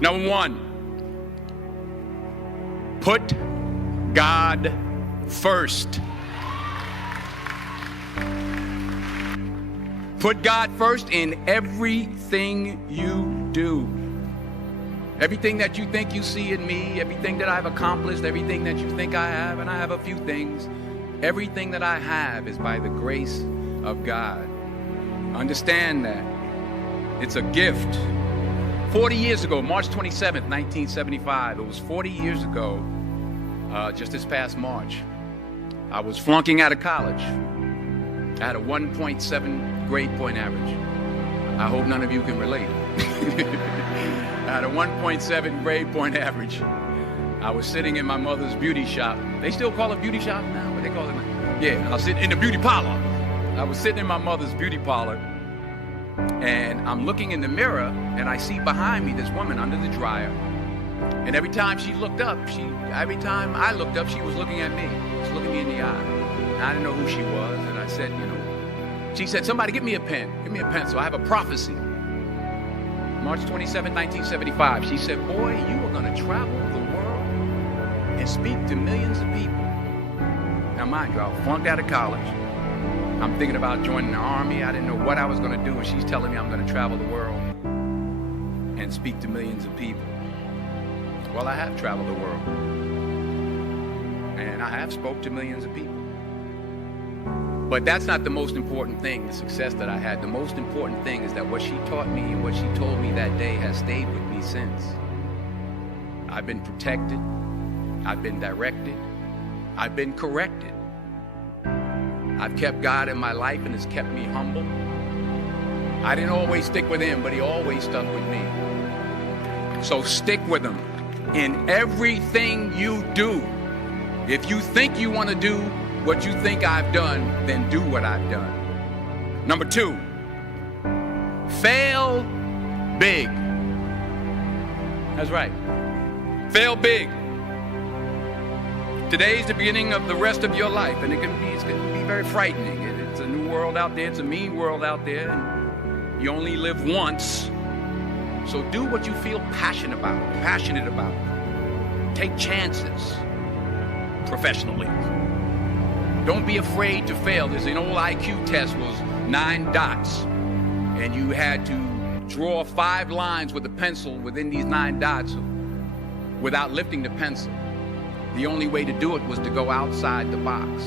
Number one, put God first. Put God first in everything you do. Everything that you think you see in me, everything that I've accomplished, everything that you think I have, and I have a few things, everything that I have is by the grace of God. Understand that. It's a gift. 40 years ago, March 27th, 1975, it was 40 years ago, just this past March, I was flunking out of college. I had a 1.7 grade point average. I hope none of you can relate. I had a 1.7 grade point average. I was sitting in my mother's beauty shop. They still call it beauty shop now? What they call it now? Yeah, I was sitting in the beauty parlor. I was sitting in my mother's beauty parlor, and I'm looking in the mirror, and I see behind me this woman under the dryer. And every time I looked up, she was looking at me. She was looking me in the eye. And I didn't know who she was, and I said, she said, somebody get me a pen. Give me a pencil. I have a prophecy. March 27, 1975. She said, boy, you are going to travel the world and speak to millions of people. Now, mind you, I flunked out of college. I'm thinking about joining the army. I didn't know what I was going to do, and she's telling me I'm going to travel the world and speak to millions of people. Well, I have traveled the world, and I have spoke to millions of people. But that's not the most important thing, the success that I had. The most important thing is that what she taught me and what she told me that day has stayed with me since. I've been protected. I've been directed. I've been corrected. I've kept God in my life, and it's kept me humble. I didn't always stick with him, but he always stuck with me. So stick with him in everything you do. If you think you want to do what you think I've done, then do what I've done. Number two, fail big. That's right. Fail big. Today's the beginning of the rest of your life, and it's going to be very frightening. It's a new world out there. It's a mean world out there, and you only live once. So do what you feel passionate about. Take chances professionally. Don't be afraid to fail. There's an old IQ test, was 9 dots, and you had to draw 5 lines with a pencil within these 9 dots without lifting the pencil. The only way to do it was to go outside the box.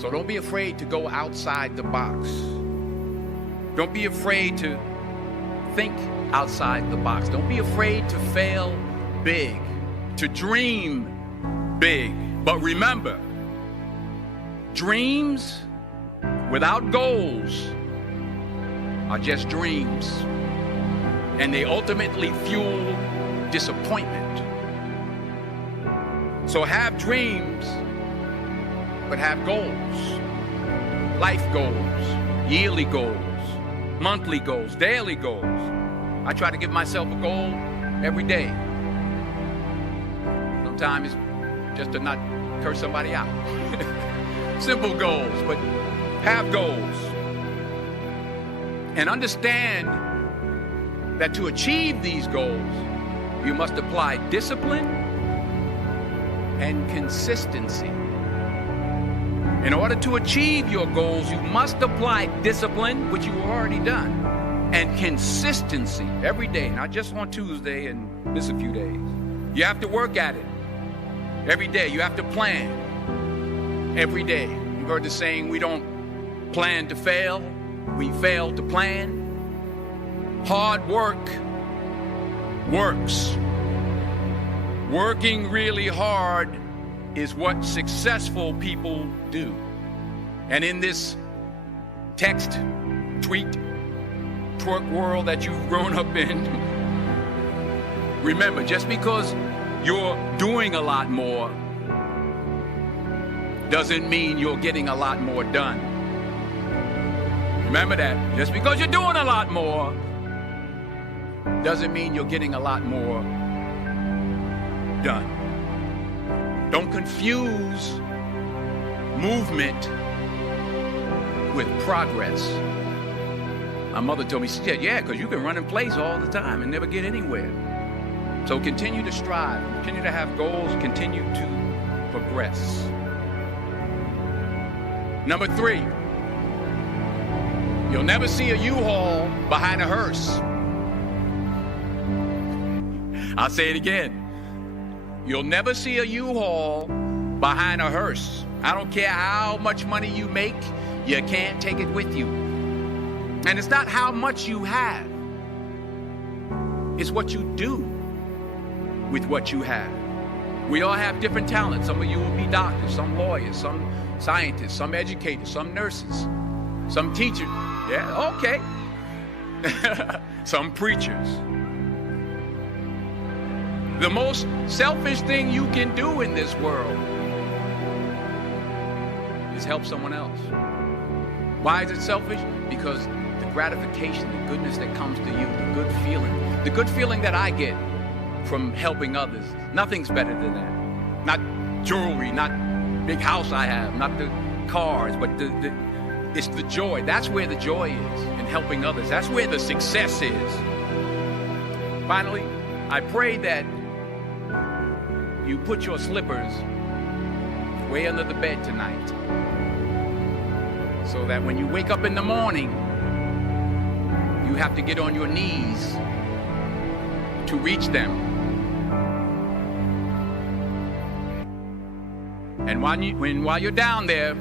So don't be afraid to go outside the box. Don't be afraid to think outside the box. Don't be afraid to fail big, to dream big. But remember, dreams without goals are just dreams, and they ultimately fuel disappointment. So have dreams, but have goals. Life goals, yearly goals, monthly goals, daily goals. I try to give myself a goal every day. Sometimes it's just to not curse somebody out. Simple goals, but have goals. And understand that to achieve these goals, you must apply discipline and consistency. In order to achieve your goals, you must apply discipline, which you've already done, and consistency every day, not just on Tuesday and miss a few days. You have to work at it every day. You have to plan every day. You've heard the saying, we don't plan to fail, we fail to plan. Hard work works. Working really hard is what successful people do. And in this text, tweet, twerk world that you've grown up in, remember, just because you're doing a lot more doesn't mean you're getting a lot more done. Remember that. Just because you're doing a lot more doesn't mean you're getting a lot more done. Don't confuse movement with progress. My mother told me, she said, yeah, because you can run in place all the time and never get anywhere. So continue to strive, continue to have goals, continue to progress. Number 3, you'll never see a U-Haul behind a hearse. I'll say it again. You'll never see a U-Haul behind a hearse. I don't care how much money you make, you can't take it with you. And it's not how much you have. It's what you do with what you have. We all have different talents. Some of you will be doctors, some lawyers, some scientists, some educators, some nurses, some teachers. Yeah, okay. Some preachers. The most selfish thing you can do in this world is help someone else. Why is it selfish? Because the gratification, the goodness that comes to you, the good feeling that I get from helping others, nothing's better than that. Not jewelry, not big house I have, not the cars, but it's the joy. That's where the joy is, in helping others. That's where the success is. Finally, I pray that you put your slippers way under the bed tonight, so that when you wake up in the morning, you have to get on your knees to reach them. And while you're down there,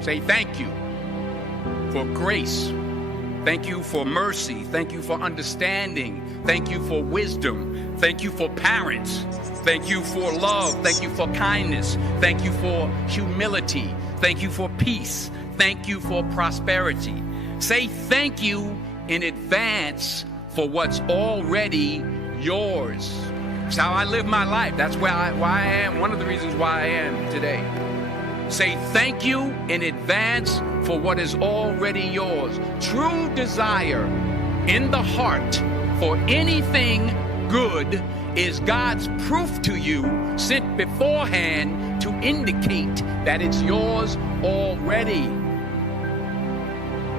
say thank you for grace. Thank you for mercy. Thank you for understanding. Thank you for wisdom. Thank you for parents. Thank you for love. Thank you for kindness. Thank you for humility. Thank you for peace. Thank you for prosperity. Say thank you in advance for what's already yours. It's how I live my life. That's why I am. One of the reasons why I am today. Say thank you in advance for what is already yours. True desire in the heart for anything good is God's proof to you, sent beforehand to indicate that it's yours already.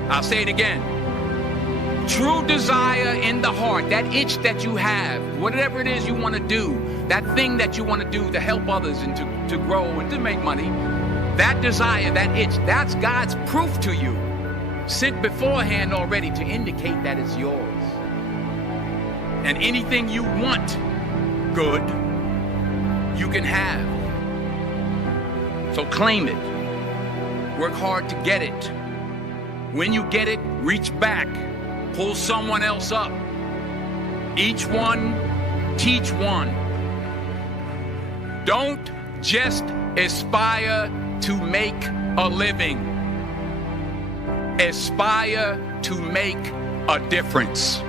I'll say it again. True desire in the heart, that itch that you have, whatever it is you want to do, that thing that you want to do to help others and to grow and to make money, that desire, that itch, that's God's proof to you, sent beforehand already to indicate that it's yours. And anything you want good, you can have. So claim it. Work hard to get it. When you get it, reach back. Pull someone else up. Each one, teach one. Don't just aspire to make a living. Aspire to make a difference.